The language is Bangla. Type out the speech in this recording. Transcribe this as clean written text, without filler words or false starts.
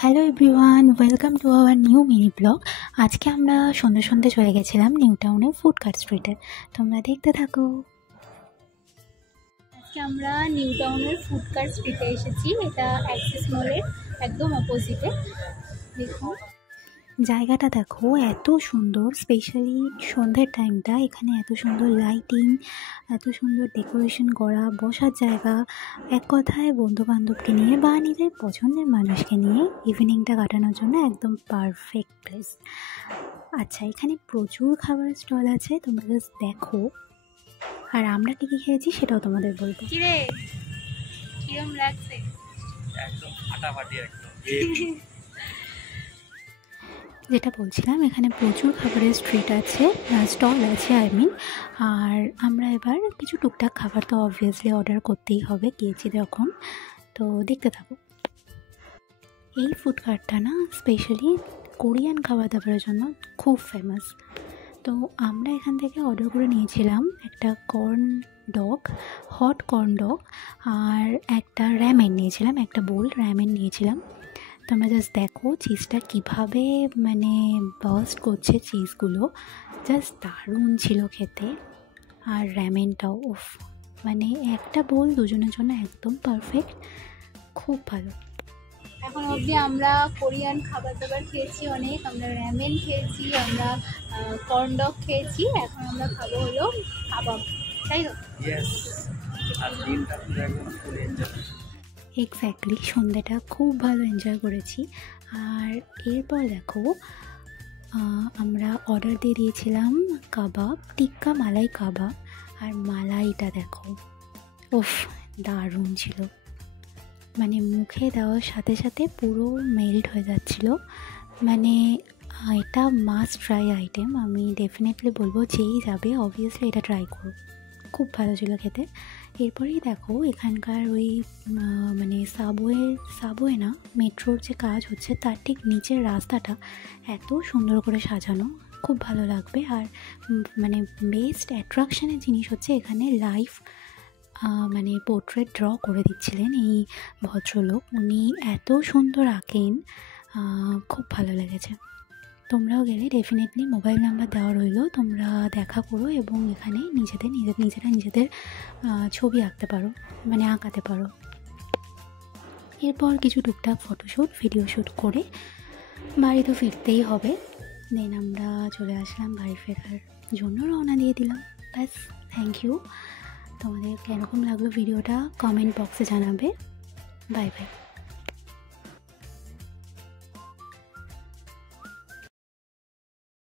Hello everyone, welcome to our new mini blog. আজকে আমরা সন্ধ্যে সন্ধ্যে চলে গেছিলাম নিউ টাউনের ফুড কার্ট স্ট্রিটে। তোমরা দেখতে থাকো। আজকে আমরা নিউ টাউনের ফুড কার্ট স্ট্রিটে এসেছি। এটা অ্যাক্সিস মলের একদম অপোজিটে। দেখুন জায়গাটা দেখো, এত সুন্দর, স্পেশালি সন্ধ্যের টাইমটা। এখানে এত সুন্দর লাইটিং, এত সুন্দর ডেকোরেশন করা, বসার জায়গা। এক কথায় বন্ধু বান্ধবকে নিয়ে বা নিজের পছন্দের মানুষকে নিয়ে ইভিনিংটা কাটানোর জন্য একদম পারফেক্ট প্লেস। আচ্ছা, এখানে প্রচুর খাবার স্টল আছে, তোমরা জাস্ট দেখো। আর আমরা কী কী খেয়েছি সেটাও তোমাদের বলবো। কিরে কিরম লাগছে? একদম ফাটাফাটি একদম। যেটা বলছিলাম, এখানে প্রচুর খাবারের স্ট্রিট আছে, স্টল আছে আর আমরা এবার কিছু টুকটাক খাবার তো অবভিয়াসলি অর্ডার করতেই হবে গিয়েছি যখন। তো দেখতে থাকো। এই ফুড কার্টটা না স্পেশালি কোরিয়ান খাবার দাবারের জন্য খুব ফেমাস। তো আমরা এখান থেকে অর্ডার করে নিয়েছিলাম একটা corn dog, hot corn dog, আর একটা র্যামেন নিয়েছিলাম, একটা বোল্ড র্যামেন নিয়েছিলাম। তোমরা জাস্ট দেখো চিজটা কীভাবে মানে বার্স্ট করছে, চিজগুলো জাস্ট দারুণ ছিল খেতে। আর র্যামেনটাও উফ, মানে একটা বোল দুজনের জন্য একদম পারফেক্ট, খুব ভালো। এখন অবধি আমরা কোরিয়ান খাবার দাবার খেয়েছি অনেক। আমরা র্যামেন খেয়েছি, আমরা কর্ন ডগ খেয়েছি, এখন আমরা খাবো হলো কাবাব, তাই তো? ইয়েস, আর দিনটা পুরো একদম ফুল এনজয়। এক্স্যাক্টলি, সন্ধ্যেটা খুব ভালো এনজয় করেছি। আর এরপর দেখো, আমরা অর্ডার দিয়ে দিয়েছিলাম কাবাব, টিক্কা মালাই কাবাব। আর মালাইটা দেখো, উফ দারুণ ছিল, মানে মুখে দেওয়ার সাথে সাথে পুরো মেল্ট হয়ে যাচ্ছিলো। মানে এটা মাস্ট ট্রাই আইটেম, আমি ডেফিনেটলি বলবো যেই যাবে অবভিয়াসলি এটা ট্রাই করো, খুব ভালো ছিল খেতে। এরপরেই দেখো এখানকার ওই মানে সাবওয়ে না, মেট্রোর যে কাজ হচ্ছে তার ঠিক নিচের রাস্তাটা এত সুন্দর করে সাজানো, খুব ভালো লাগবে। আর মানে বেস্ট অ্যাট্রাকশনের জিনিস হচ্ছে এখানে লাইভ মানে পোর্ট্রেট ড্র করে দিচ্ছিলেন এই ভদ্রলোক, উনি এত সুন্দর আঁকেন, খুব ভালো লেগেছে। তোমরাও গেলে ডেফিনেটলি মোবাইল নাম্বার দেওয়া রইলো, তোমরা দেখা করো এবং এখানে নিজেদের ছবি আঁকতে পারো, মানে আঁকাতে পারো। এরপর কিছু টুকটাক ফটোশ্যুট ভিডিও শ্যুট করে বাড়ি তো ফিরতেই হবে। দেন আমরা চলে আসলাম বাড়ি ফেরার জন্য, রওনা দিয়ে দিলাম। ব্যাস, থ্যাংক ইউ। তোমাদের কীরকম লাগলো ভিডিওটা কমেন্ট বক্সে জানাবে। Bye bye.